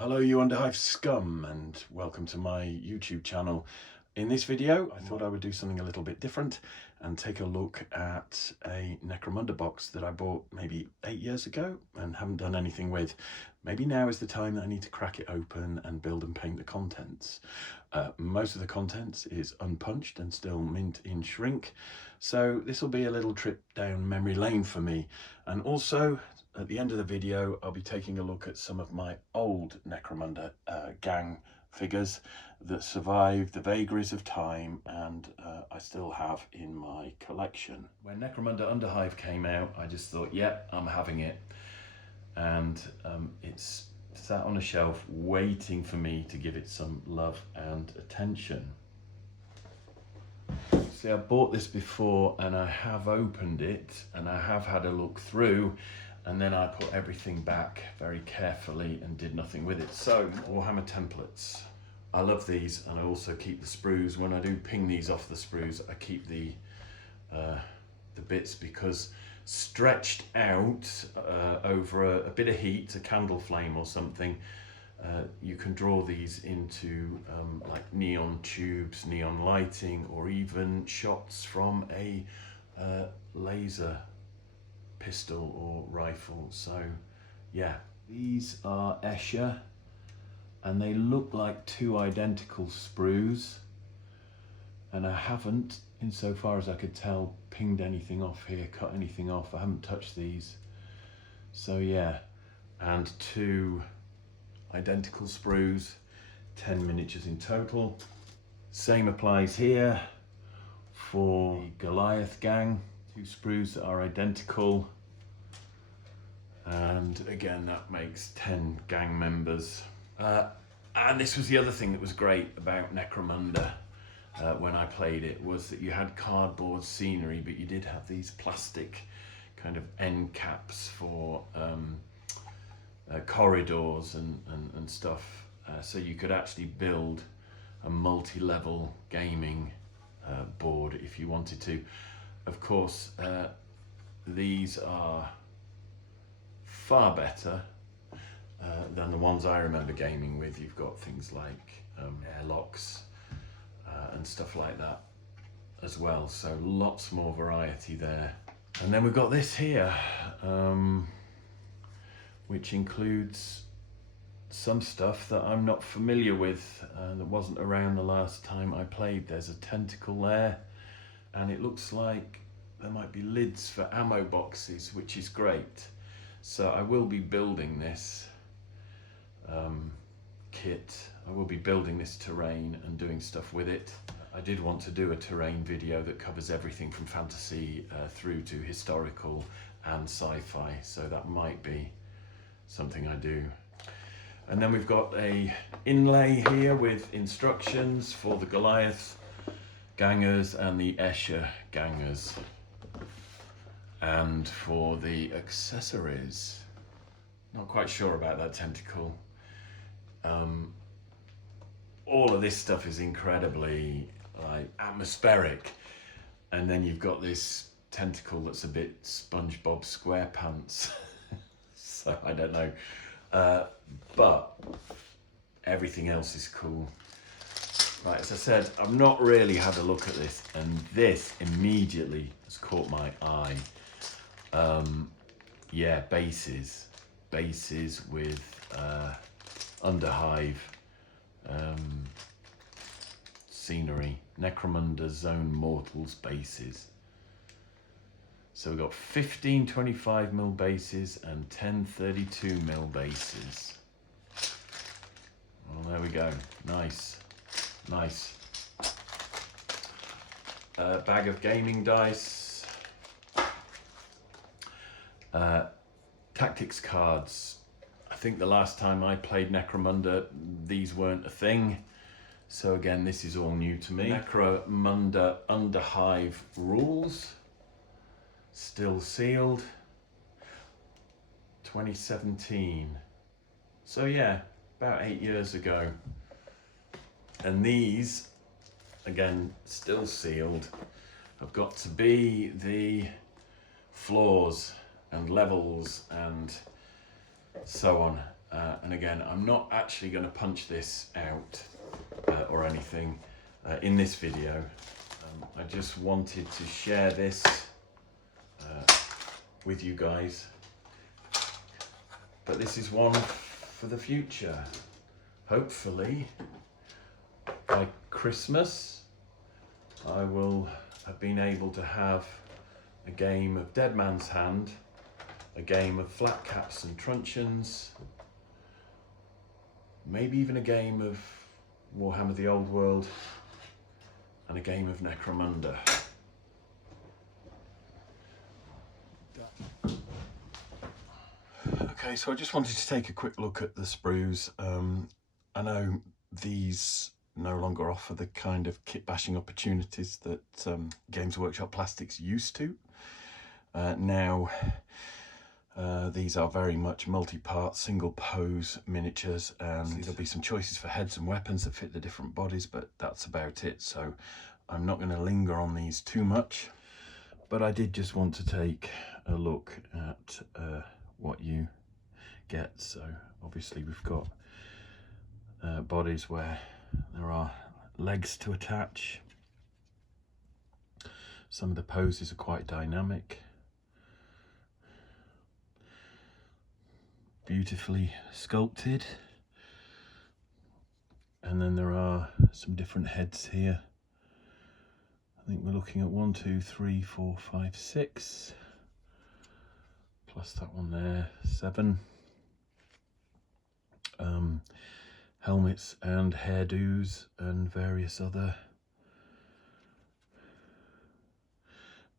Hello you Underhive scum, and welcome to my YouTube channel. In this video I thought I would do something a little bit different and take a look at a Necromunda box that I bought maybe 8 years ago and haven't done anything with. Maybe now is the time that I need to crack it open and build and paint the contents. Most of the contents is unpunched and still mint in shrink, so this will be a little trip down memory lane for me. And also, at the end of the video, I'll be taking a look at some of my old Necromunda gang figures that survived the vagaries of time and I still have in my collection. When Necromunda Underhive came out, I just thought, yep, I'm having it. And it's sat on a shelf waiting for me to give it some love and attention. See, I bought this before and I have opened it and I have had a look through, and then I put everything back very carefully and did nothing with it. So, Warhammer templates. I love these, and I also keep the sprues. When I do ping these off the sprues, I keep the bits, because stretched out over a bit of heat, a candle flame or something, you can draw these into like neon tubes, neon lighting, or even shots from a laser pistol or rifle. So yeah, these are Escher and they look like two identical sprues, and I haven't, insofar as I could tell, pinged anything off here, cut anything off. I haven't touched these. So yeah, and two identical sprues, 10 miniatures in total. Same applies here for the Goliath gang, two sprues that are identical, and again that makes 10 gang members. And this was the other thing that was great about Necromunda when I played it, was that you had cardboard scenery, but you did have these plastic kind of end caps for corridors and stuff, so you could actually build a multi-level gaming board if you wanted to. Of course, these are far better than the ones I remember gaming with. You've got things like airlocks and stuff like that as well, so lots more variety there. And then we've got this here, which includes some stuff that I'm not familiar with, that wasn't around the last time I played. There's a tentacle there, and it looks like there might be lids for ammo boxes, which is great. So I will be building this kit. I will be building this terrain and doing stuff with it. I did want to do a terrain video that covers everything from fantasy through to historical and sci-fi, so that might be something I do. And then we've got a inlay here with instructions for the Goliath gangers and the Escher gangers, and for the accessories. Not quite sure about that tentacle. All of this stuff is incredibly like atmospheric, and then you've got this tentacle that's a bit SpongeBob SquarePants. So I don't know, but everything else is cool. Right, as I said, I've not really had a look at this, and this immediately has caught my eye. Yeah, bases with Underhive scenery, Necromunda Zone Mortals bases. So we've got 15 25mm bases and 10 32mm bases. Well, there we go. Nice. Bag of gaming dice. Tactics cards. I think the last time I played Necromunda, these weren't a thing. So again, this is all new to me. Necromunda Underhive rules. Still sealed. 2017. So yeah, about 8 years ago. And these, again, still sealed, have got to be the floors and levels and so on. And again, I'm not actually going to punch this out or anything in this video. I just wanted to share this with you guys. But this is one for the future. Hopefully, by Christmas, I will have been able to have a game of Dead Man's Hand, a game of Flat Caps and Truncheons, maybe even a game of Warhammer the Old World, and a game of Necromunda. Okay, so I just wanted to take a quick look at the sprues. I know these no longer offer the kind of kit bashing opportunities that Games Workshop Plastics used to. Now these are very much multi-part, single pose miniatures, and there'll be some choices for heads and weapons that fit the different bodies, but that's about it. So I'm not going to linger on these too much, but I did just want to take a look at what you get. So obviously we've got bodies where there are legs to attach. Some of the poses are quite dynamic, beautifully sculpted, and then there are some different heads here. I think we're looking at 1, 2, 3, 4, 5, 6, plus that one there, 7. Helmets and hairdos and various other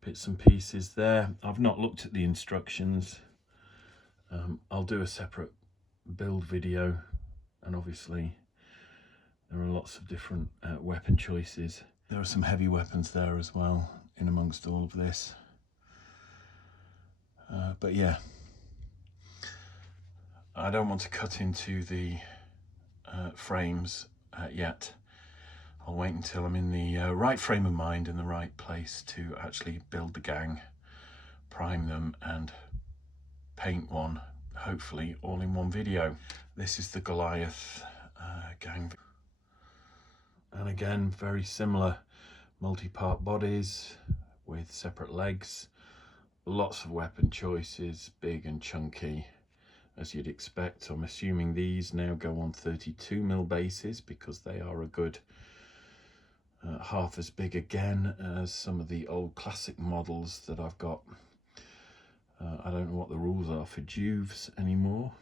bits and pieces there. I've not looked at the instructions. I'll do a separate build video, and obviously there are lots of different weapon choices. There are some heavy weapons there as well in amongst all of this. But yeah, I don't want to cut into the frames yet. I'll wait until I'm in the right frame of mind and the right place to actually build the gang, prime them and paint one, hopefully all in one video. This is the Goliath gang, and again very similar multi-part bodies with separate legs, lots of weapon choices, big and chunky as you'd expect. I'm assuming these now go on 32mm bases because they are a good half as big again as some of the old classic models that I've got. I don't know what the rules are for Juves anymore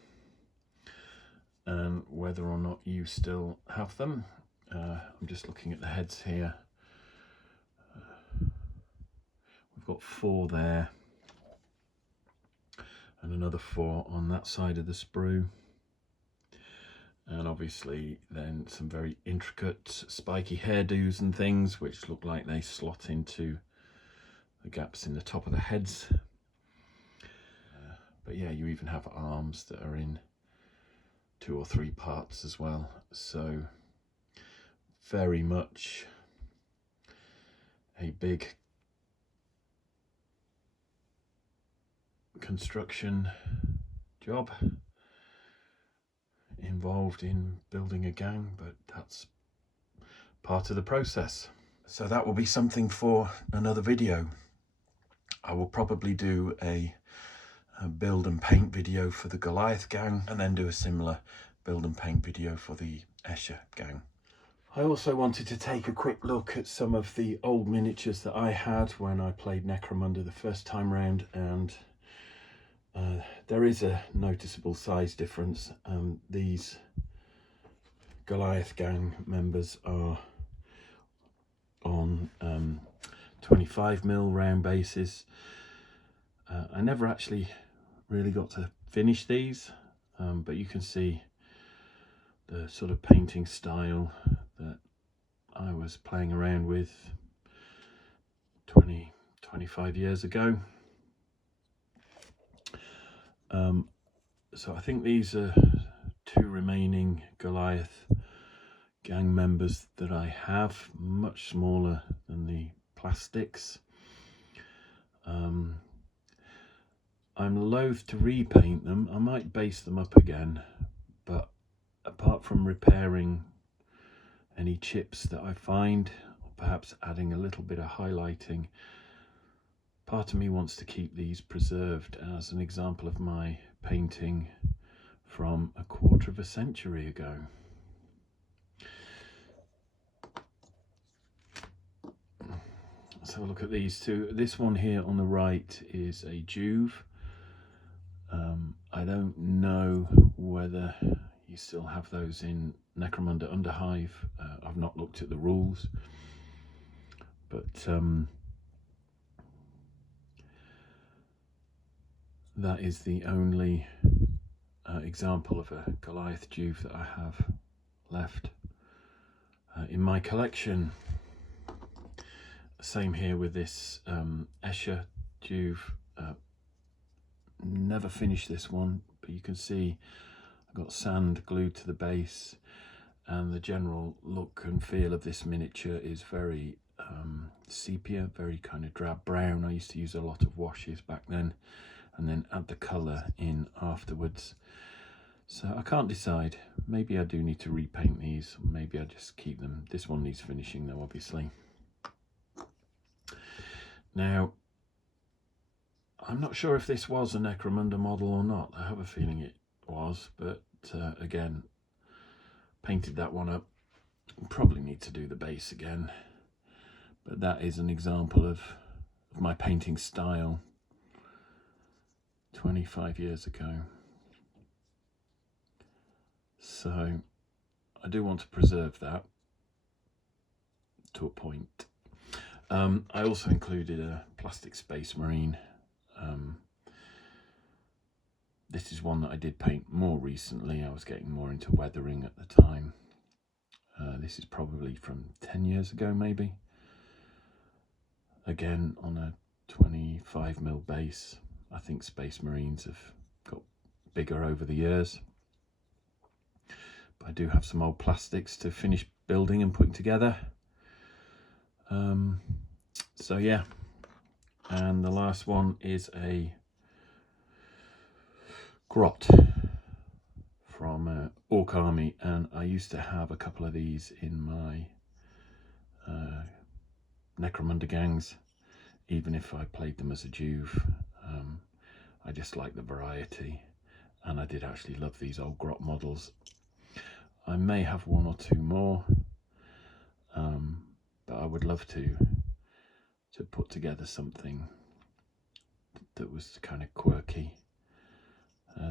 and whether or not you still have them. I'm just looking at the heads here. We've got 4 there and another 4 on that side of the sprue, and obviously then some very intricate spiky hairdos and things which look like they slot into the gaps in the top of the heads. But yeah, you even have arms that are in 2 or 3 parts as well, so very much a big construction job involved in building a gang, but that's part of the process. So that will be something for another video. I will probably do a build and paint video for the Goliath gang, and then do a similar build and paint video for the Escher gang. I also wanted to take a quick look at some of the old miniatures that I had when I played Necromunda the first time round, and there is a noticeable size difference. These Goliath gang members are on 25mm round bases. I never actually really got to finish these, but you can see the sort of painting style that I was playing around with 25 years ago. So I think these are 2 remaining Goliath gang members that I have, much smaller than the plastics. I'm loath to repaint them. I might base them up again, apart from repairing any chips that I find, or perhaps adding a little bit of highlighting, part of me wants to keep these preserved as an example of my painting from a quarter of a century ago. Let's have a look at these two. This one here on the right is a Juve. I don't know whether you still have those in Necromunda Underhive. I've not looked at the rules, but that is the only example of a Goliath Juve that I have left in my collection. Same here with this Escher Juve. Never finished this one, but you can see I've got sand glued to the base, and the general look and feel of this miniature is very sepia, very kind of drab brown. I used to use a lot of washes back then and then add the colour in afterwards. So I can't decide. Maybe I do need to repaint these, maybe I just keep them. This one needs finishing though, obviously. Now, I'm not sure if this was a Necromunda model or not. I have a feeling it was, but again, painted that one up. Probably need to do the base again, but that is an example of my painting style 25 years ago. So I do want to preserve that to a point. I also included a plastic Space Marine. This is one that I did paint more recently. I was getting more into weathering at the time. This is probably from 10 years ago, maybe. Again, on a 25mm base. I think Space Marines have got bigger over the years. But I do have some old plastics to finish building and putting together. So yeah, and the last one is a grot from Orc Army, and I used to have a couple of these in my Necromunda gangs, even if I played them as a Juve. I just like the variety, and I did actually love these old grot models. I may have one or two more, but I would love to put together something that was kind of quirky,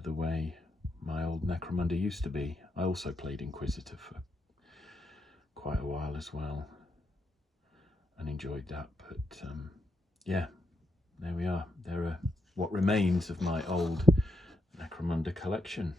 the way my old Necromunda used to be. I also played Inquisitor for quite a while as well, and enjoyed that. But yeah, there we are. There are what remains of my old Necromunda collection.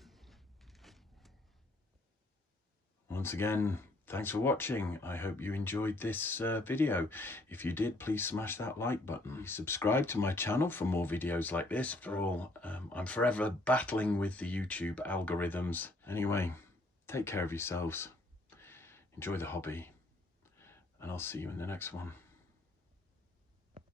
Once again, thanks for watching. I hope you enjoyed this video. If you did, please smash that like button. Please subscribe to my channel for more videos like this. After all, I'm forever battling with the YouTube algorithms. Anyway, take care of yourselves. Enjoy the hobby, and I'll see you in the next one.